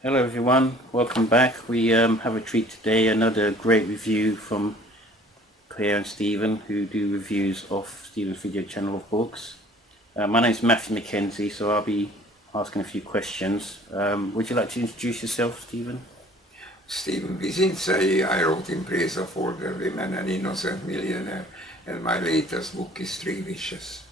Hello everyone, welcome back. We have a treat today, another great review from Claire and Stephen, who do reviews of Stephen's video channel of books. My name is Matthew Mackenzie, so I'll be asking a few questions. Would you like to introduce yourself, Stephen? Stephen Vizinczey. I wrote In Praise of Older Women, An Innocent Millionaire, and my latest book is 3 Wishes.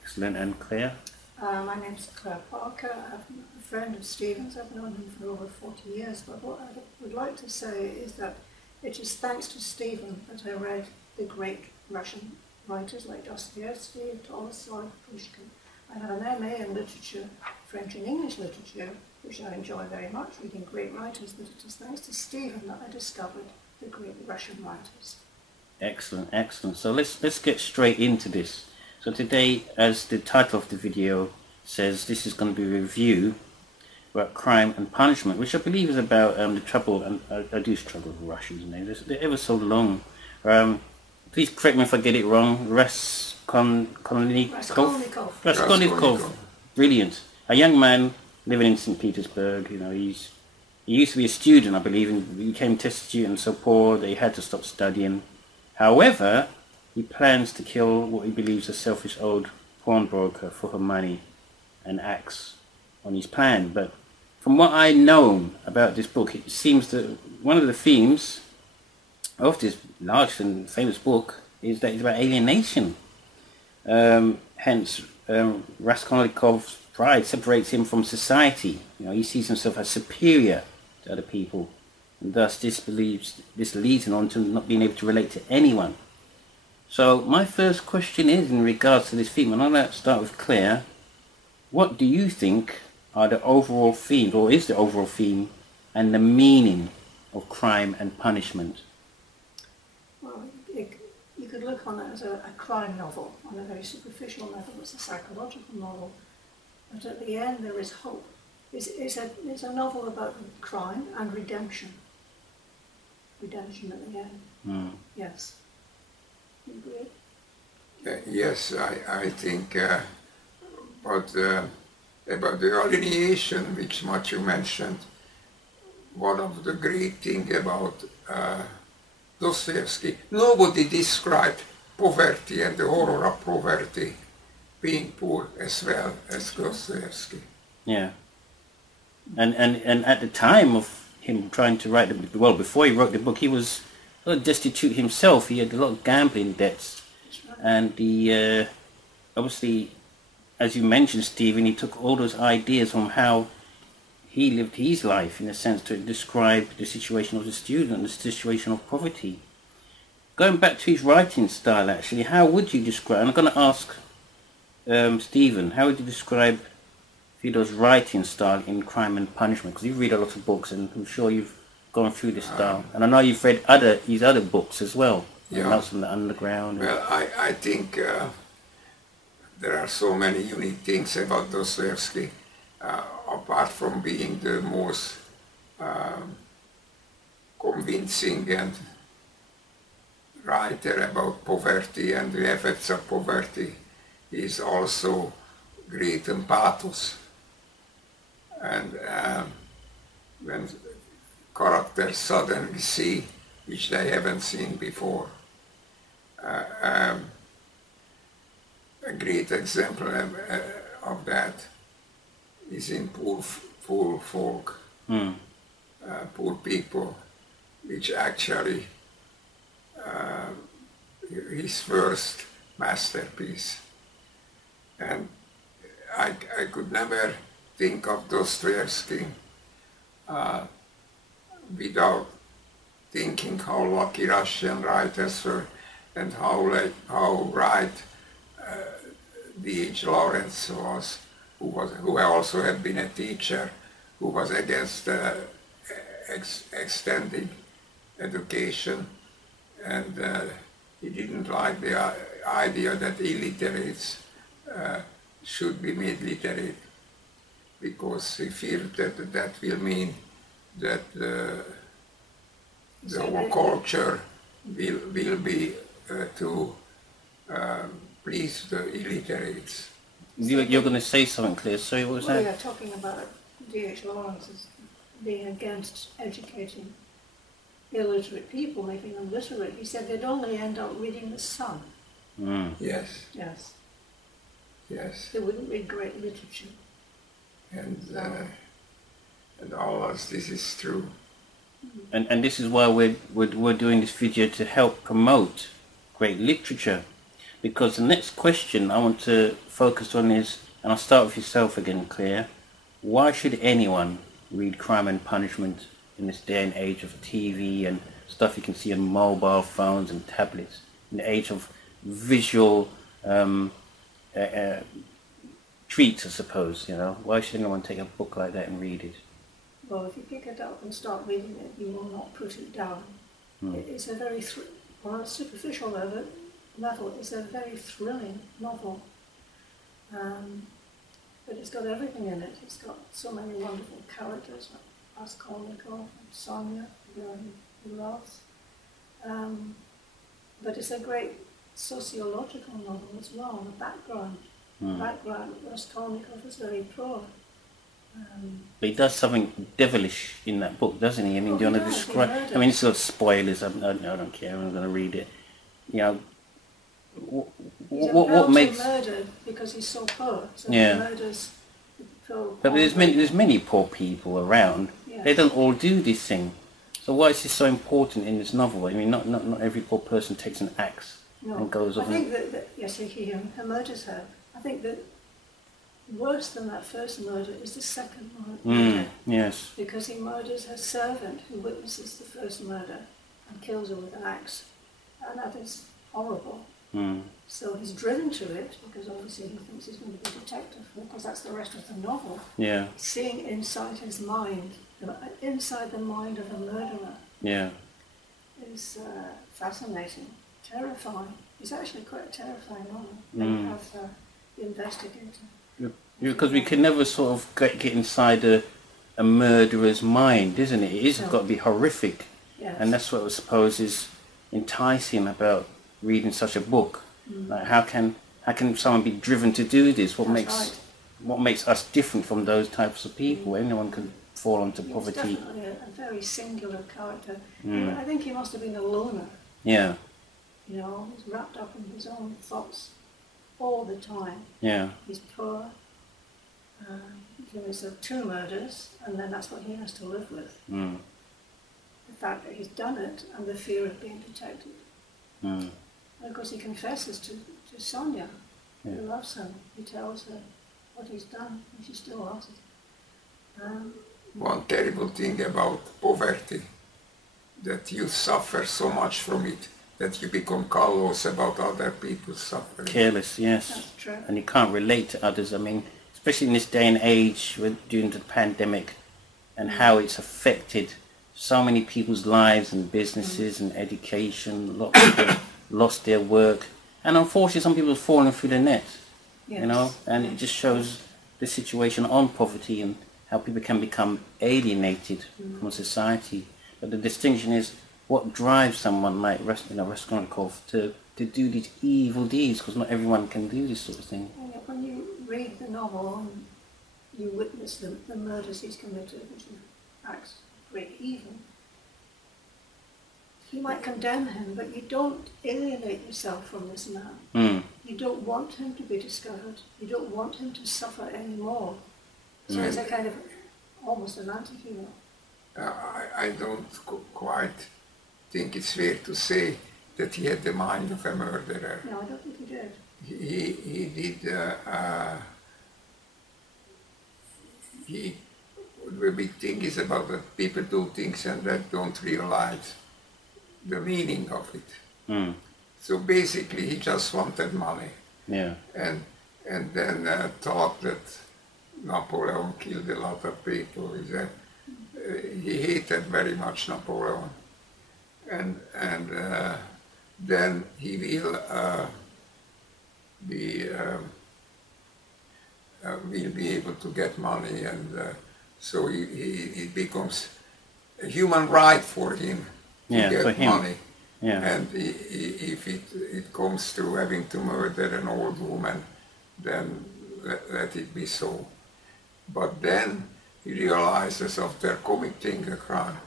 Excellent. And Claire? My name's Claire Parker. I'm a friend of Stephen's. I've known him for over 40 years, but what I would like to say is that it is thanks to Stephen that I read the great Russian writers like Dostoevsky, Tolstoy, Pushkin. I have an MA in literature, French and English literature, which I enjoy very much, reading great writers, but it is thanks to Stephen that I discovered the great Russian writers. Excellent, excellent. So let's get straight into this. So today, as the title of the video says, this is going to be a review about Crime and Punishment, which I believe is about the trouble, and I do struggle with Russians' names, they're ever so long. Please correct me if I get it wrong. Raskolnikov. Brilliant. A young man living in St. Petersburg, you know, he used to be a student, I believe, and he became test student so poor that he had to stop studying. However, he plans to kill what he believes a selfish old pawnbroker for her money and acts on his plan. But from what I know about this book, it seems that one of the themes of this large and famous book is that it's about alienation. Hence, Raskolnikov's pride separates him from society. You know, he sees himself as superior to other people, and thus this leads him on to not being able to relate to anyone. So my first question is in regards to this theme, and I'd like to start with Claire. What do you think are the overall themes, or is the overall theme, and the meaning of Crime and Punishment? Well, you could look on it as a crime novel, on a very superficial level. It's a psychological novel, but at the end there is hope. It's a novel about crime and redemption. Redemption at the end. Yes. You agree? Yes, I think about the alienation which Matthew mentioned. One of the great things about Dostoevsky, nobody described poverty and the horror of poverty, being poor, as well as Dostoevsky. Yeah. And at the time of him trying to write the book, well, before he wrote the book, he was destitute himself. He had a lot of gambling debts, and he obviously, as you mentioned, Stephen, he took all those ideas from how he lived his life, in a sense, to describe the situation of the student, the situation of poverty. Going back to his writing style, actually, how would you describe, and I'm going to ask Stephen, how would you describe Fyodor's writing style in Crime and Punishment? Because you read a lot of books, and I'm sure you've gone through this style, and I know you've read his other books as well. Yeah. Notes from the Underground. Well, I think there are so many unique things about Dostoevsky, apart from being the most convincing and writer about poverty and the effects of poverty. He is also great in pathos, and when characters suddenly see, which they haven't seen before. A great example of that is in poor folk, poor people, which actually his first masterpiece. And I could never think of Dostoevsky without thinking how lucky Russian writers were, and how right D.H. Lawrence was, who also had been a teacher, who was against extending education, and he didn't like the idea that illiterates should be made literate, because he feared that that will mean that the whole culture will be to please the illiterates. You're going to say something, Claire. Sorry, what was that? We are talking about D.H. Lawrence's being against educating illiterate people, making them literate. He said they'd only end up reading The Sun. Yes. Yes. Yes. They wouldn't read great literature. And all this is true. And this is why we're doing this video, to help promote great literature. Because the next question I want to focus on is, and I'll start with yourself again, Claire, why should anyone read Crime and Punishment in this day and age of TV and stuff you can see on mobile phones and tablets, in the age of visual treats, I suppose, you know? Why should anyone take a book like that and read it? Well, if you pick it up and start reading it, you will not put it down. It's a very, on a superficial level, it's a very thrilling novel. But it's got everything in it. It's got so many wonderful characters, like Raskolnikov and Sonia, who loves. But it's a great sociological novel as well, the background. Raskolnikov is very poor. But he does something devilish in that book, doesn't he? I mean, do you want to describe? I mean, it's sort of spoilers. I don't care. I'm going to read it. You know, what makes murdered because he's so poor? So yeah. He murders poor. But there's many poor people around. Yeah. They don't all do this thing. So why is this so important in this novel? I mean, not every poor person takes an axe and goes off. I think that yes, he murders her. I think that worse than that first murder is the second murder. Yes. Because he murders her servant who witnesses the first murder and kills her with an axe. And that is horrible. So he's driven to it because obviously he thinks he's going to be a detective, because that's the rest of the novel. Yeah. Seeing inside his mind, inside the mind of a murderer. Yeah. Is fascinating, terrifying. It's actually quite a terrifying novel. Then you have the investigator. Because we can never sort of get inside a murderer's mind, isn't it? It's got to be horrific. Yes. And that's what I suppose is enticing about reading such a book. Like how can someone be driven to do this? What makes us different from those types of people? Anyone can fall into poverty. He's definitely a very singular character. I think he must have been a loner. Yeah. You know, he's wrapped up in his own thoughts all the time. Yeah. He's poor. He commits 2 murders, and then that's what he has to live with. The fact that he's done it and the fear of being detected. And of course he confesses to Sonia, who loves him. He tells her what he's done, and she still loves it. One terrible thing about poverty, that you suffer so much from it, that you become callous about other people's suffering. Careless, yes. That's true. And you can't relate to others. I mean, especially in this day and age during the pandemic, and how it's affected so many people's lives and businesses and education. A lot of people lost their work, and unfortunately some people have fallen through the net. Yes. You know, and it just shows the situation on poverty and how people can become alienated from society. But the distinction is what drives someone like Raskolnikov to do these evil deeds, because not everyone can do this sort of thing. When you read the novel and you witness the murders he's committed, which are acts of great evil, you might condemn him, but you don't alienate yourself from this man. You don't want him to be discovered. You don't want him to suffer anymore. So it's a kind of almost an anti-hero. I don't quite think it's fair to say that he had the mind of a murderer. No, I don't think he did. He did. The big thing is about that people do things and that don't realize the meaning of it. So basically, he just wanted money. Yeah. And then thought that Napoleon killed a lot of people. He hated very much Napoleon, and then he will be able to get money, and so it becomes a human right for him to get money. Yeah. And if it comes to having to murder an old woman, then let it be so. But then he realizes after committing a crime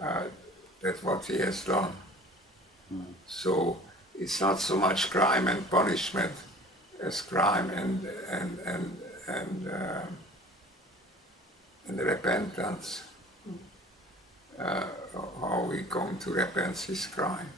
that what he has done. So it's not so much crime and punishment as crime and repentance. How we come to repent his crime.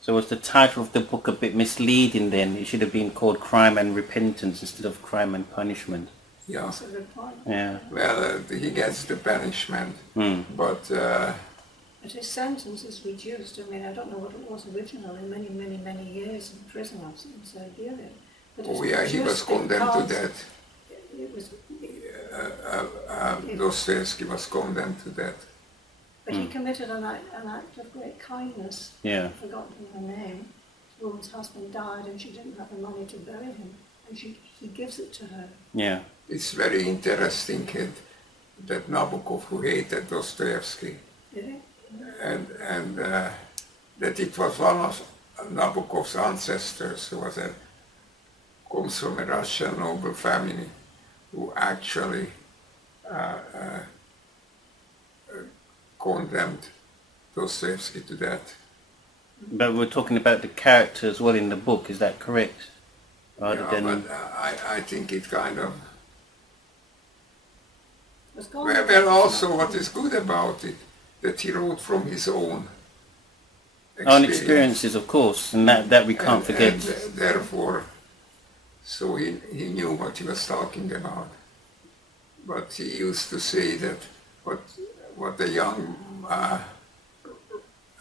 So was the title of the book a bit misleading then? It should have been called Crime and Repentance instead of Crime and Punishment. Yeah. That's a good point. Yeah. Well, he gets the punishment, but his sentence is reduced. I mean, I don't know what it was originally, many years in prison in Siberia. But he was condemned to death. It was, Dostoevsky was condemned to death. but he committed an act of great kindness. Yeah. I've forgotten her name. The woman's husband died and she didn't have the money to bury him. And he gives it to her. Yeah. It's very interesting that Nabokov, who hated Dostoevsky, Did he? and that it was one of Nabokov's ancestors who comes from a Russian noble family who actually condemned Dostoevsky to death. But we're talking about the character as well in the book, is that correct? Rather than... But I think it kind of... Was gone. Well, also what is good about it, that he wrote from his own experiences, of course, and that we can't forget. And therefore, so he knew what he was talking about. But he used to say that what a young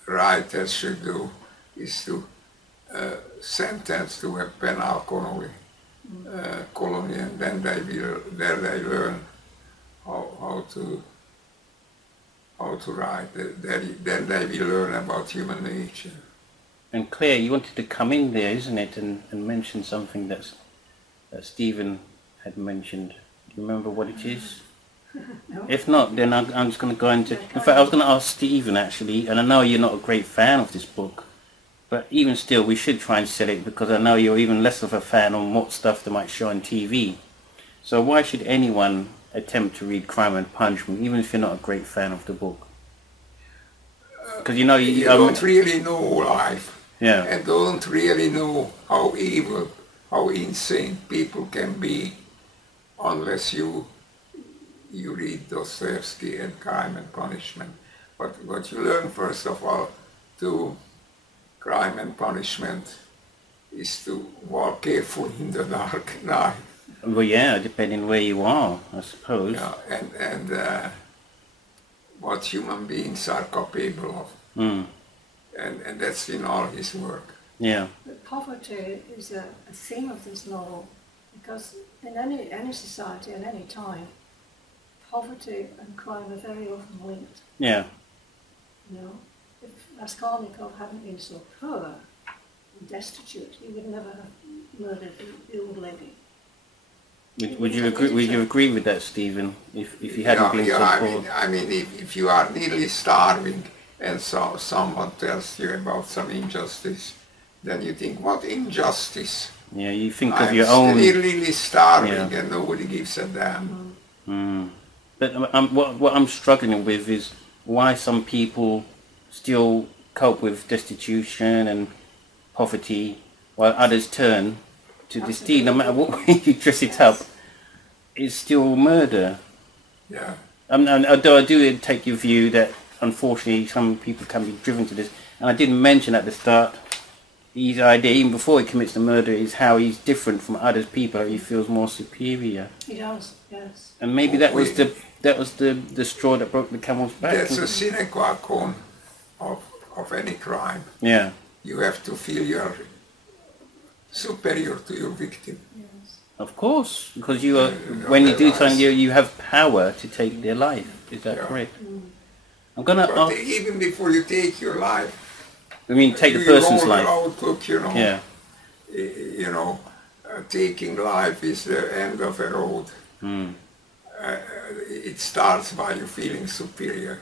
writer should do is to sentence to a penal colony, and then they learn how to write. Then they will learn about human nature. And Claire, you wanted to come in there, isn't it, and mention something that Stephen had mentioned. Do you remember what it is? No. If not, then I'm just going to go into... In fact, I was going to ask Stephen, actually, and I know you're not a great fan of this book, but even still, we should try and sell it, because I know you're even less of a fan on what stuff they might show on TV. So why should anyone attempt to read Crime and Punishment, even if you're not a great fan of the book? Because you know... You don't really know life. Yeah. And don't really know how evil, how insane people can be unless you read Dostoevsky and Crime and Punishment. But what you learn first of all to Crime and Punishment is to walk carefully in the dark night. Well, yeah, depending where you are, I suppose. Yeah, and what human beings are capable of. And that's in all his work. Yeah. But poverty is a theme of this novel, because in any society at any time, poverty and crime are very often linked. Yeah. You know, if Raskolnikov hadn't been so poor and destitute, he would never have murdered the old lady. Would you agree with that, Stephen? If you hadn't been so poor? I mean, if you are nearly starving and so someone tells you about some injustice, then you think, what injustice? Yeah, you think of your own... I'm nearly starving and nobody gives a damn. But what I'm struggling with is why some people still cope with destitution and poverty while others turn to this deed. No matter what way you dress it up, it's still murder. Yeah. Although I do take your view that unfortunately some people can be driven to this, and I didn't mention at the start, his idea, even before he commits the murder, is how he's different from other people. He feels more superior. He does, yes. And maybe that was the straw that broke the camel's back. That's a sine qua non of any crime. Yeah. You have to feel you're superior to your victim. Yes. Of course, because you are. When you do something, you have power to take their life. Is that correct? I'm gonna. But even before you take your life, I mean, take the person's life. Outlook, you know. Yeah. You know, taking life is the end of a road. It starts by you feeling superior.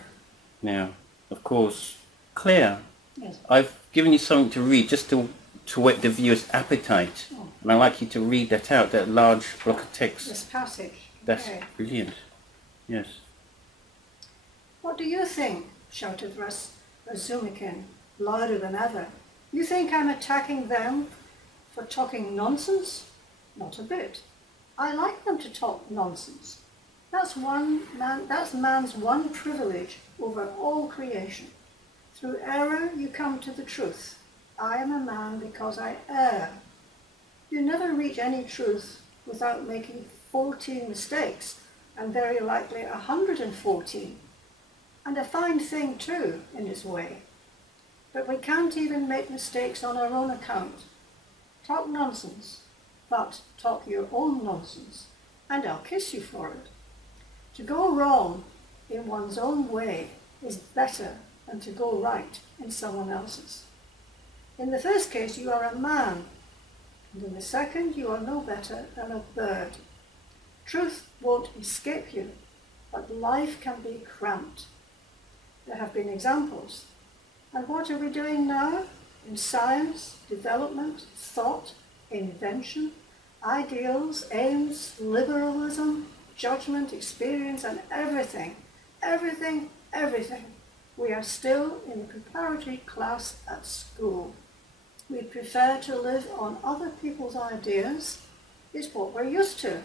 Yeah, of course. Claire, Yes. I've given you something to read just to whet the viewer's appetite, and I'd like you to read that out, that large block of text. This passage. That's Okay. brilliant. Yes. What do you think? Shouted Razumikin, louder than ever. You think I'm attacking them for talking nonsense? Not a bit. I like them to talk nonsense. That's man's one privilege over all creation. Through error you come to the truth. I am a man because I err. You never reach any truth without making 14 mistakes, and very likely 114. And a fine thing too, in its way. But we can't even make mistakes on our own account. Talk nonsense, but talk your own nonsense, and I'll kiss you for it. To go wrong in one's own way is better than to go right in someone else's. In the first case, you are a man, and in the second, you are no better than a bird. Truth won't escape you, but life can be cramped. There have been examples. And what are we doing now? In science, development, thought, invention, ideals, aims, liberalism, judgment, experience, and everything, we are still in the preparatory class at school. We prefer to live on other people's ideas. It's what we're used to.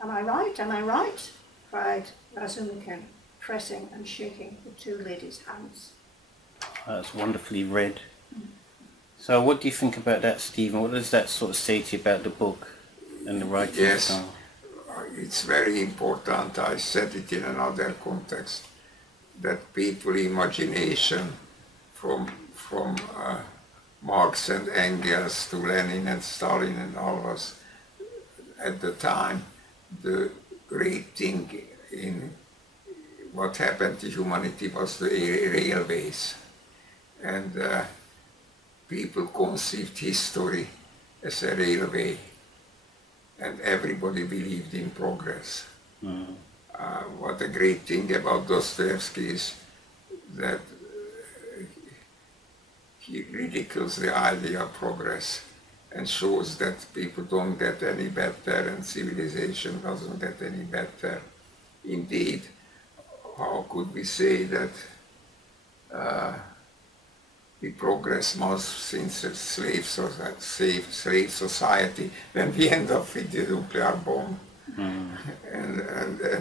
Am I right? Am I right? Cried Razumikin, pressing and shaking the two ladies' hands. That's wonderfully read. So what do you think about that, Stephen? What does that sort of say to you about the book and the writing style? It's very important. I said it in another context, that people's imagination from Marx and Engels to Lenin and Stalin and all of us at the time, the great thing in what happened to humanity was the railways. And people conceived history as a railway, and everybody believed in progress. What a great thing about Dostoevsky is that he ridicules the idea of progress and shows that people don't get any better and civilization doesn't get any better. Indeed, how could we say that we progress most since the slave society when we end up with the nuclear bomb? And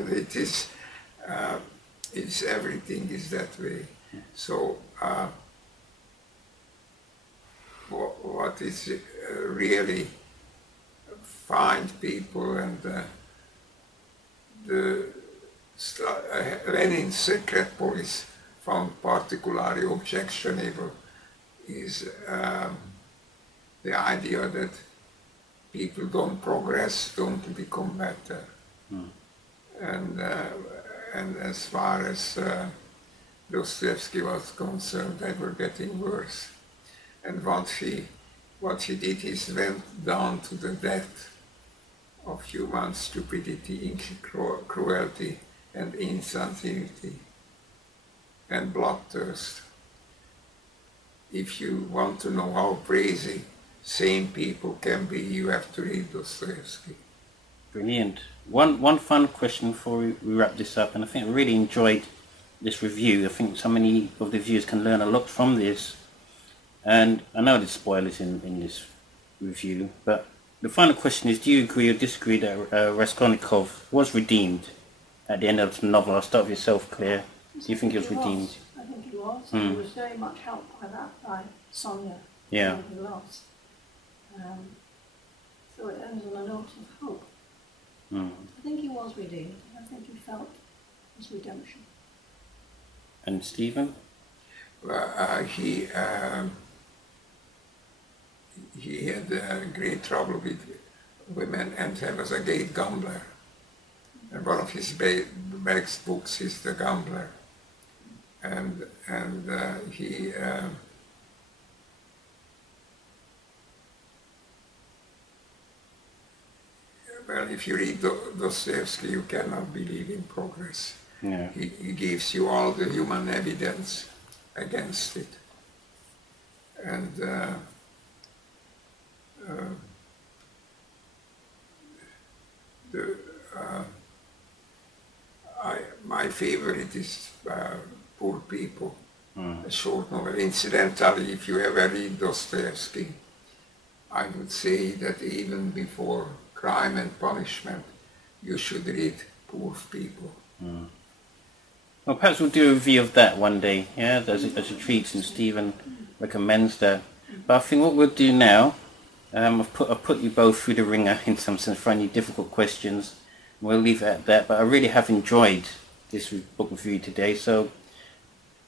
it is, everything is that way. So what is really find people, and Lenin's secret police found particularly objectionable is the idea that people don't progress, don't become better. And as far as Dostoevsky was concerned, they were getting worse. And what he did is went down to the depth of human stupidity, cruelty, and insensitivity, and bloodthirst. If you want to know how crazy sane people can be, you have to read Dostoevsky. Brilliant. One final question before we wrap this up, and I think I really enjoyed this review. I think so many of the viewers can learn a lot from this. And I know there's spoilers in this review, but the final question is, do you agree or disagree that Raskolnikov was redeemed at the end of the novel? I'll start with yourself, Claire. Do you think he was redeemed? I think he was. He was very much helped by that, by Sonia. Yeah. He lost. So it ends on a note of hope. I think he was redeemed. I think he felt his redemption. And Stephen? Well, he had great trouble with women, and he was a great gambler. And one of his best books is The Gambler. And he well, if you read Dostoevsky, you cannot believe in progress. Yeah. He gives you all the human evidence against it. And my favorite is Poor People, a short novel. Incidentally, if you ever read Dostoevsky, I would say that even before Crime and Punishment, you should read Poor People. Well, perhaps we'll do a review of that one day, yeah, as a treat, since Stephen recommends that. But I think what we'll do now, I've put you both through the ringer in some sense for any difficult questions. We'll leave it at that, but I really have enjoyed this book review today. So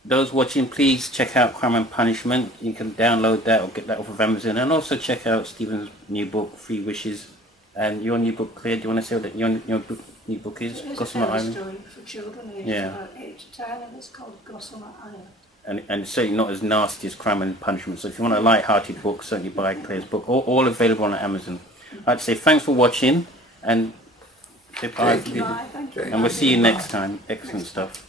those watching, please check out Crime and Punishment. You can download that or get that off of Amazon, and also check out Stephen's new book, Three Wishes. And your new book, Claire, do you want to say what your new book is? It's Gossamer a Island. story for children aged about 8 to 10, and it's called Gossamer Island. And it's certainly not as nasty as Crime and Punishment. So if you want a light-hearted book, certainly buy Claire's book. All available on Amazon. I'd say thanks for watching, and goodbye. Bye, thank you. And we'll see you next time. Excellent stuff.